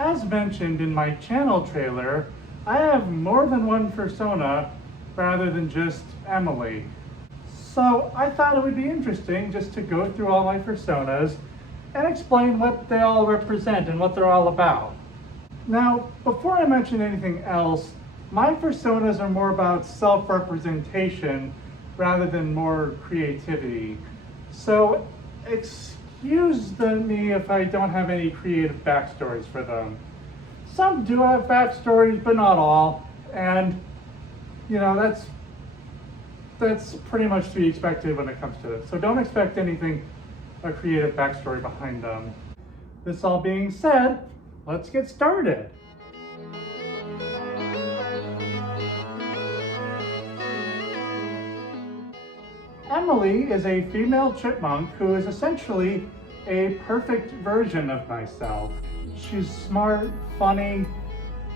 As mentioned in my channel trailer, I have more than one fursona rather than just Emily. So I thought it would be interesting just to go through all my fursonas and explain what they all represent and what they're all about. Now, before I mention anything else, my fursonas are more about self-representation rather than more creativity. So excuse me if I don't have any creative backstories for them. Some do have backstories, but not all. And you know, that's pretty much to be expected when it comes to this. So don't expect anything, a creative backstory behind them. This all being said, let's get started. Emily is a female chipmunk who is essentially a perfect version of myself. She's smart, funny,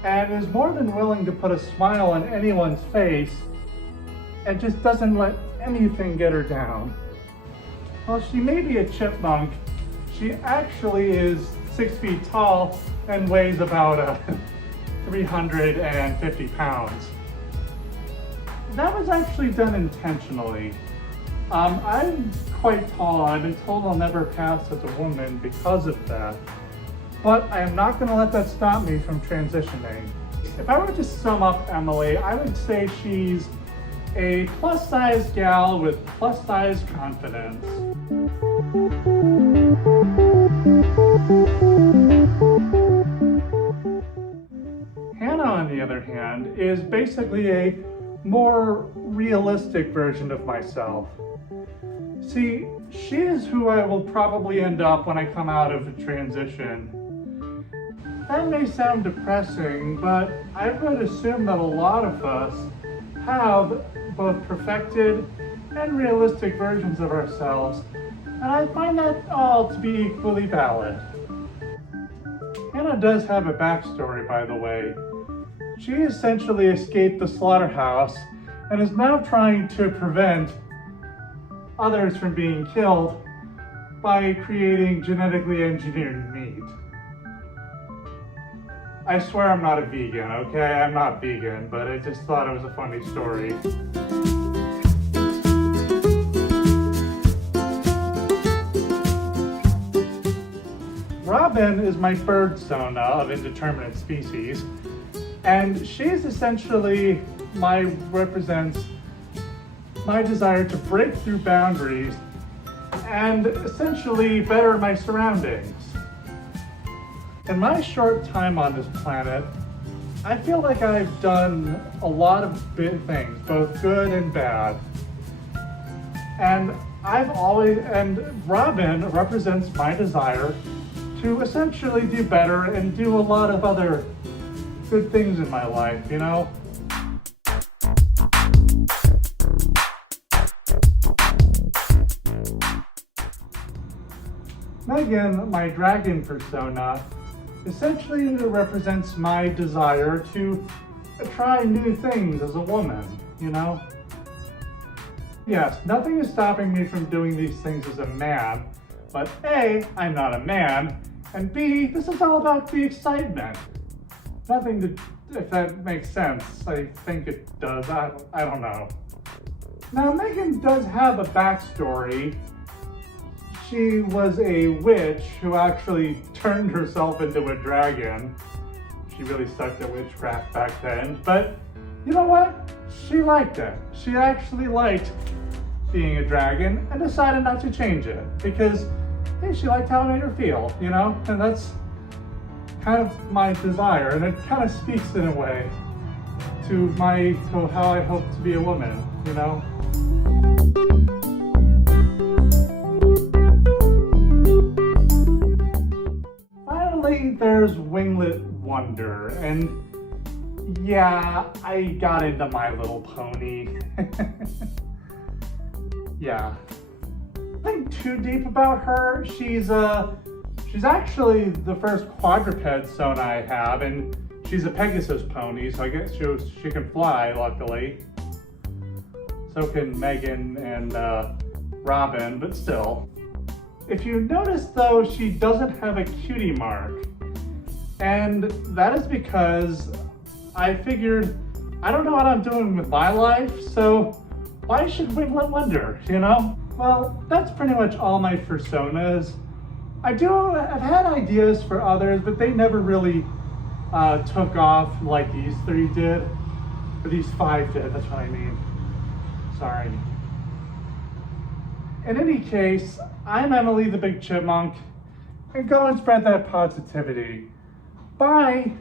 and is more than willing to put a smile on anyone's face and just doesn't let anything get her down. While she may be a chipmunk, she actually is 6 feet tall and weighs about 350 pounds. That was actually done intentionally. I'm quite tall. I've been told I'll never pass as a woman because of that. But I am not going to let that stop me from transitioning. If I were to sum up Emily, I would say she's a plus-size gal with plus-size confidence. Hannah, on the other hand, is basically a more realistic version of myself. See, she is who I will probably end up when I come out of a transition. That may sound depressing, but I would assume that a lot of us have both perfected and realistic versions of ourselves, and I find that all to be equally valid. Hannah does have a backstory, by the way. She essentially escaped the slaughterhouse and is now trying to prevent others from being killed by creating genetically engineered meat. I swear I'm not a vegan, okay? I'm not vegan, but I just thought it was a funny story. Robin is my birdsona of indeterminate species, and she's essentially represents my desire to break through boundaries and essentially better my surroundings. In my short time on this planet, I feel like I've done a lot of big things, both good and bad. And Robin represents my desire to essentially do better and do a lot of other good things in my life, you know? Megan, my dragon persona, essentially represents my desire to try new things as a woman, you know? Yes, nothing is stopping me from doing these things as a man, but A, I'm not a man, and B, this is all about the excitement. Nothing to, if that makes sense. I think it does, I don't know. Now, Megan does have a backstory. She was a witch who actually turned herself into a dragon. She really sucked at witchcraft back then, but you know what? She liked it. She actually liked being a dragon and decided not to change it because, hey, she liked how it made her feel, you know? And that's kind of my desire, and it kind of speaks in a way to how I hope to be a woman, you know? There's Winglet Wonder, and yeah, I got into My Little Pony. Yeah. Nothing too deep about her. She's actually the first quadruped sona I have, and she's a Pegasus pony, so I guess she can fly, luckily. So can Megan and Robin, but still. If you notice though, she doesn't have a cutie mark. And that is because I figured I don't know what I'm doing with my life, so why should Winglet wonder, you know? Well, that's pretty much all my Fursonas. I've had ideas for others, but they never really took off like these 3 did, or these 5 did, that's what I mean. Sorry. In any case, I'm Emily the Big Chipmunk, and go and spread that positivity. Bye!